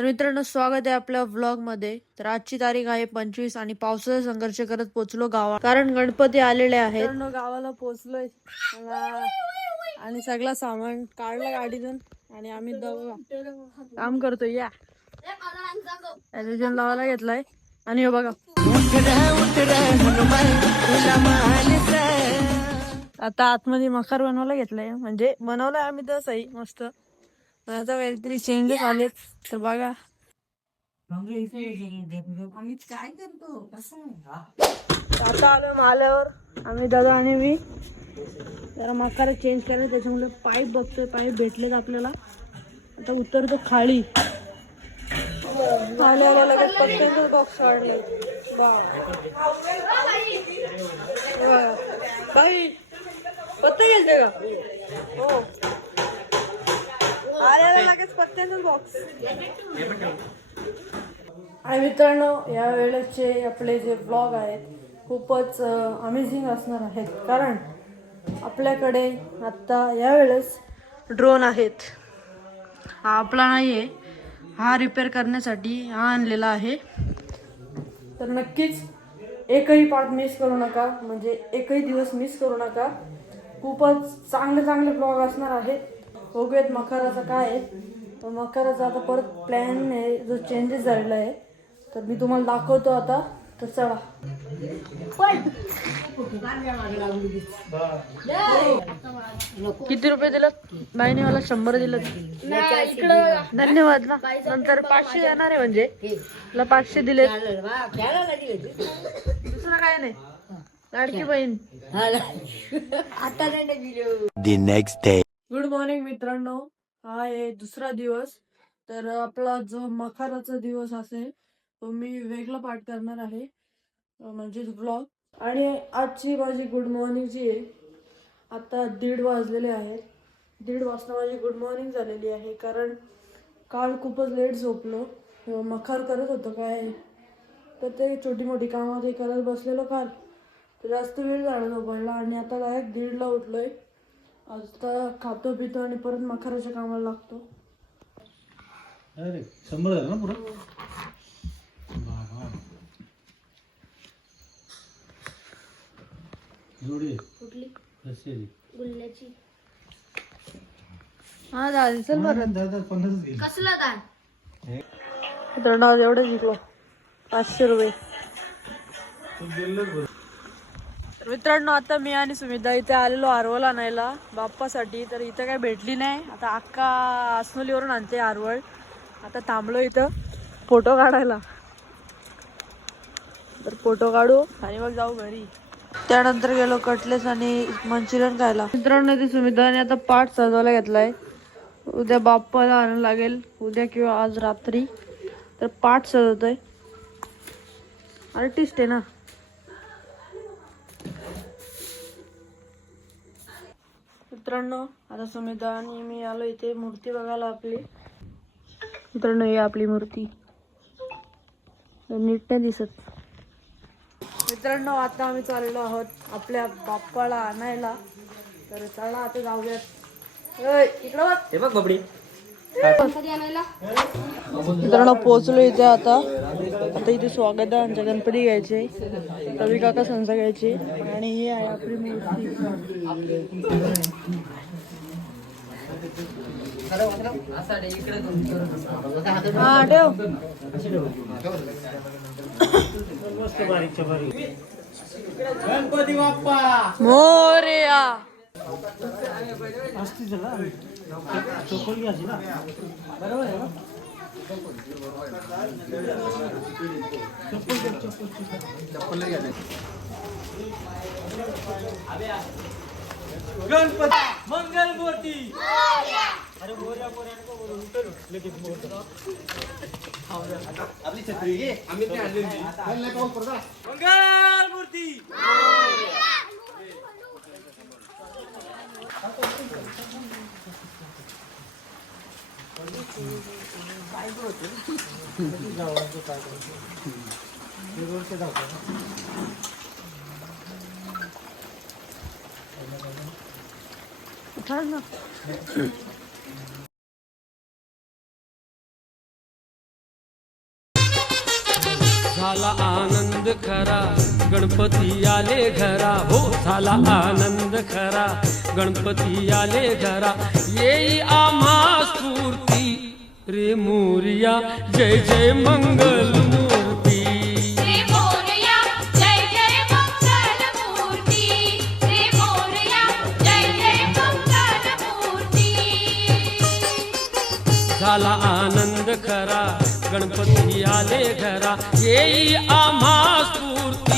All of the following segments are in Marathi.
तर मित्रांनो स्वागत आहे आपल्या व्लॉगमध्ये तर आजची तारीख आहे पंचवीस आणि पावसाचा संघर्ष करत पोहोचलो गावा कारण गणपती आलेले आहेत. गावाला पोचलोय आणि सगळं सामान काढलं गाडीतून. आणि आम्ही काम करतोय या. ॲल्युजन लावायला घेतलाय. आणि हे बघा. आता आतमध्ये मखर बनवायला घेतलाय. म्हणजे बनवलाय आम्ही तसंही मस्त. आता काहीतरी चेंजेस आलेत. तर बघा. आता आलो माल्यावर आम्ही दादा आणि मी. जरा मकार चेंज करायचं त्याच्यामुळे पाईप बघतोय. पाईप भेटलेत आपल्याला. आता उतरतो खाली. माल्यावर लगेच पत्त्यांचाच बॉक्स काढलाय. बा काही. पत्ते गेलते का? हो. आल्याला लगेच बॉक्स आणि मित्रांनो या वेळेचे आपले जे ब्लॉग आहेत खूपच अमेझिंग असणार आहेत. कारण आपल्याकडे आत्ता यावेळेस ड्रोन आहेत. हा आपला नाही आहे हा रिपेअर करण्यासाठी हा आणलेला आहे. तर नक्कीच एकही पार्ट मिस करू नका. म्हणजे एकही दिवस मिस करू नका. खूपच चांगले चांगले ब्लॉग असणार आहेत. बघूयात मकराचा काय आहे. तर मकराचा आता परत प्लॅन आहे. जो चेंजेस झालेला आहे तर मी तुम्हाला दाखवतो आता. तर चला. किती रुपये दिलं? बाईने मला शंभर दिलं. धन्यवाद ना नंतर पाचशे येणार आहे म्हणजे. मला पाचशे दिले दुसरं काय नाही. Ladki Bahin. next day. Good morning मित्रांनो. हा आहे दुसरा दिवस. तर आपला जो मखाराचा दिवस असेल तो मी वेगळा पाठ करणार आहे. म्हणजेच म्हणजे ब्लॉग आणि आजची माझी गुड मॉर्निंग जी आहे आता दीड वाजलेले आहेत. दीड वाजता माझी गुड मॉर्निंग झालेली आहे कारण काल खूपच लेट झोपलो. मखार करत होतं काय? तर ते छोटी मोठी कामं ते करत बसलेलो काल. तर जास्त वेळ झाला झोपायला आणि आता डायरेक्ट दीडला उठलोय आता खातो पितो आणि परत मखराच्या कामाला लागतो. अरे शंभर झालं ना पुरं रस्त्याची हा दादी चल बरं. दहा दहा पन्नासच गेली मित्रांनो आज एवढं जिंकलो. पाचशे रुपये. तर मित्रांनो आता मी आणि सुमिता इथे आलेलो आरवळ आणायला. बाप्पासाठी तर इथं काय भेटली नाही. आता अक्का आसनोलीवरून आणते आरवळ आता थांबलो इथं. फोटो काढायला. तर फोटो काढू आणि मग जाऊ घरी. त्यानंतर गेलो कटलेस आणि मंचुरियन खायला. मित्रांनो इथे सुमिताने आता पाठ सजवायला घेतलाय. उद्या बाप्पाला आणायला लागेल. उद्या किंवा आज रात्री. तर पाठ सजवतोय. आर्टिस्ट आहे ना. मित्रांनो आता सुमिता आणि मी आलो इथे मूर्ती बघायला आपली. मित्रांनो ही आपली मूर्ती. नीट नाही दिसत. मित्रांनो आता आम्ही चाललो आहोत आपल्या बाप्पाला आणायला. तर चला आता जाऊयात. इकडं हे बघ बबडी. मित्रांनो पोहोचलो इथे आता. आता इथे स्वागत आहे आमच्या गणपती घ्यायचे. कवी काका संसा घ्यायचे. आणि ही आहे आपली मूर्ती. हा ठेव. गणपती बाप्पा मोरया. असती चला चोपल घ्यायची ना बरोबर आहे ना चप्पल चप्पल गणपती मंगल मूर्ती अरे लगेच मोर्या. आपली छत्री घे आम्ही ते मंगल मूर्ती. झाला आनंद खरा. गणपती आले घरा हो झाला आनंद खरा. गणपती आले घरा येई आम्हा स्फूर्ती. रे मोरिया जय जय मंगल मूर्ती झाला आनंद खरा गणपती आले घरा येई आम्हा स्फूर्ती.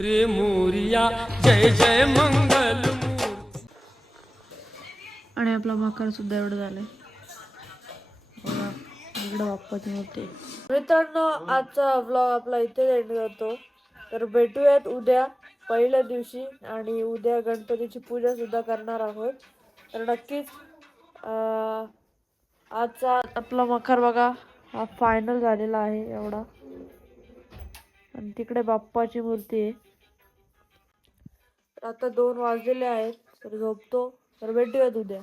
रे मोरिया जय जय मंगल आणि आपला मकर सुद्धा एवढं झालंय. इकडं बाप्पाची मूर्ती मित्रांनो आजचा ब्लॉग आपला इथे एंड करतो. तर भेटूयात उद्या पहिल्या दिवशी आणि उद्या गणपतीची पूजा सुद्धा करणार आहोत. तर नक्कीच आजचा आपला मखर बघा हा फायनल झालेला आहे एवढा. आणि तिकडे बाप्पाची मूर्ती आहे. तर आता दोन वाजलेले आहेत तर झोपतो. तर भेटूयात उद्या.